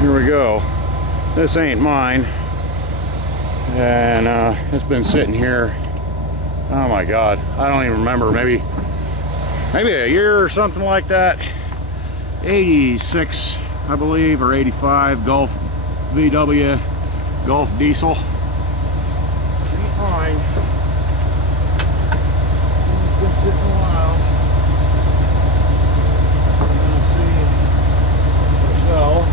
Here we go. This ain't mine. And it's been sitting here. Oh my God. I don't even remember. Maybe a year or something like that. 86, I believe, or 85 Golf VW Golf Diesel. Ain't mine. It's been sitting a while. Let's see. So.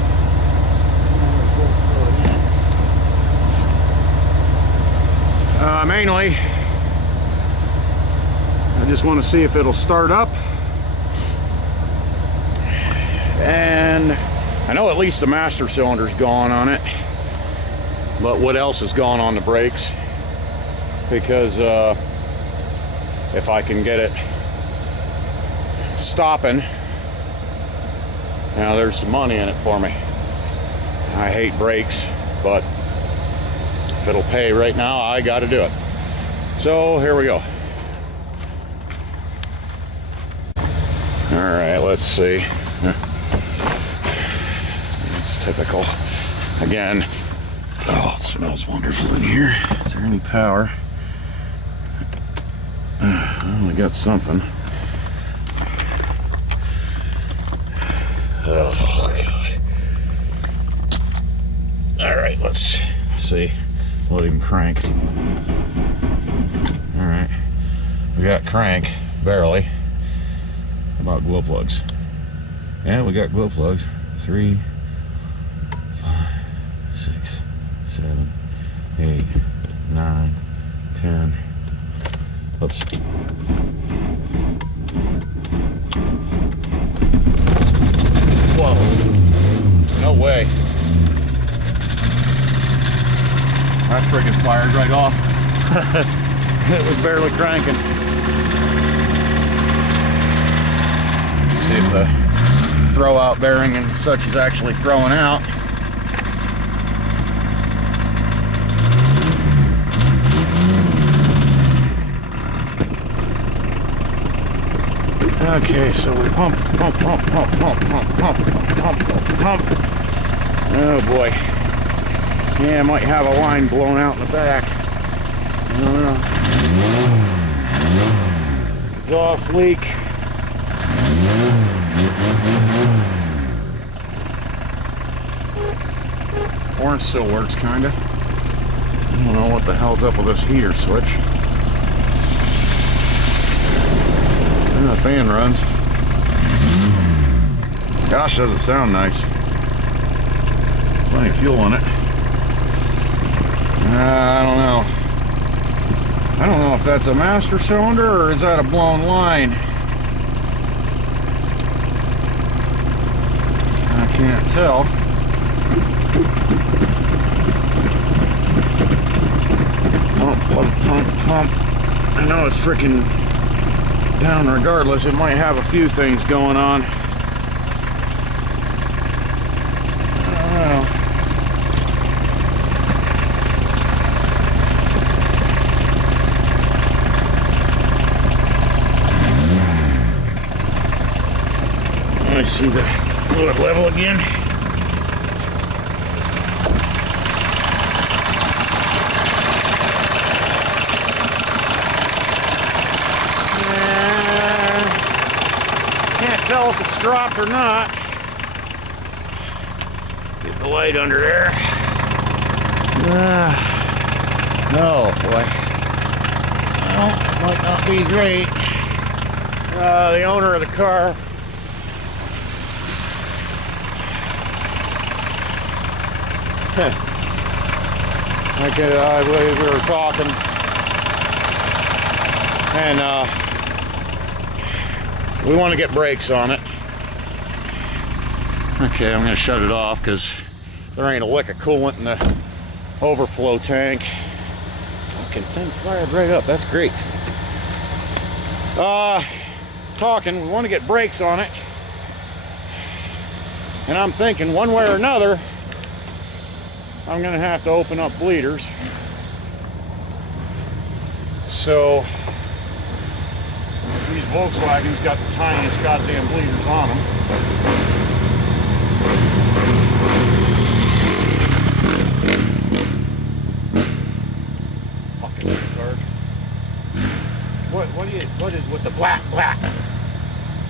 Mainly, I just want to see if it'll start up. And I know at least the master cylinder's gone on it. But what else is gone on the brakes? Because if I can get it stopping, now there's some money in it for me. I hate brakes, but if it'll pay right now, I got to do it. So here we go. All right, let's see. It's typical. Again, oh, it smells wonderful in here. Is there any power? Well, we got something. Oh, God. All right, let's see. We'll even crank. All right, we got crank, barely. How about glow plugs? Yeah, we got glow plugs. 3, 5, 6, 7, 8, 9, 10. Oops. Whoa, no way. That friggin' fired right off. It was barely cranking. Let's see if the throw out bearing and such is actually throwing out. Okay, so we pump. Oh boy. Yeah, I might have a line blown out in the back. I don't know. Exhaust leak. Horn still works, kinda. I don't know what the hell's up with this heater switch. And the fan runs. Gosh, doesn't sound nice. Plenty of fuel in it. I don't know. I don't know if that's a master cylinder or is that a blown line. I can't tell. Pump. I know it's freaking down regardless. It might have a few things going on. I don't know. Let me see the fluid level again. Can't tell if it's dropped or not. Get the light under there. Oh boy. Well, might not be great. The owner of the car we were talking, and we want to get brakes on it. Okay, I'm going to shut it off because there ain't a lick of coolant in the overflow tank. Fucking thing fired right up. That's great. Talking, we want to get brakes on it, and I'm thinking one way or another I'm going to have to open up bleeders. So these Volkswagens got the tiniest goddamn bleeders on them.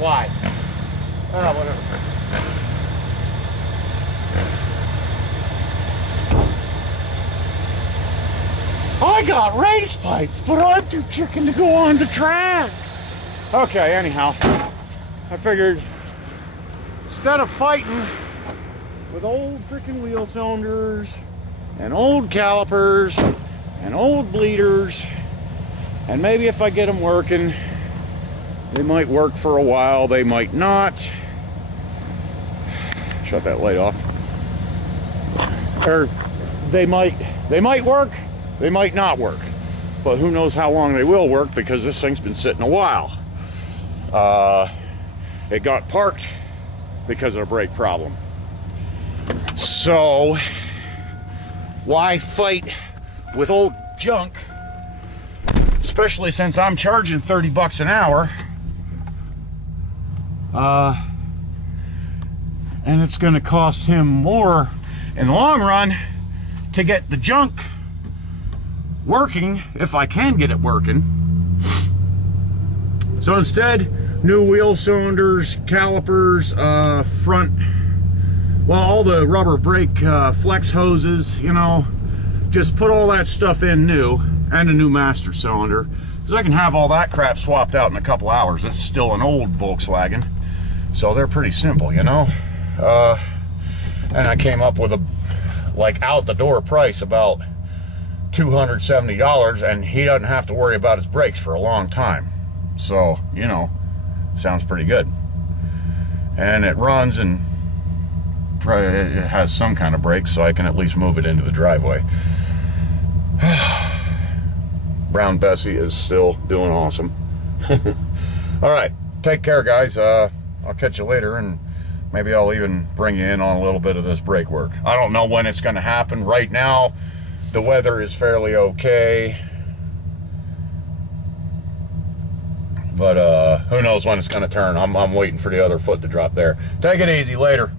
Why? Whatever. I got race pipes, but I'm too chicken to go on the track. Okay, anyhow, I figured instead of fighting with old freaking wheel cylinders and old calipers and old bleeders, and maybe if I get them working, they might work for a while, they might not. Shut that light off. Or they might work, they might not work. But who knows how long they will work, because this thing's been sitting a while. It got parked because of a brake problem. So why fight with old junk, especially since I'm charging 30 bucks an hour, and it's going to cost him more in the long run to get the junk working, if I can get it working. So instead, new wheel cylinders, calipers, front, well, all the rubber brake flex hoses, you know, just put all that stuff in new, and a new master cylinder, so I can have all that crap swapped out in a couple hours. It's still an old Volkswagen, so they're pretty simple, you know. And I came up with a, like, out the door price about $270, and he doesn't have to worry about his brakes for a long time. So, you know, sounds pretty good. And it runs, and it has some kind of brakes, so I can at least move it into the driveway. Brown Bessie is still doing awesome. All right, take care, guys. I'll catch you later, and maybe I'll even bring you in on a little bit of this brake work. I don't know when it's going to happen. Right now, the weather is fairly okay, but who knows when it's going to turn. I'm waiting for the other foot to drop there. Take it easy. Later.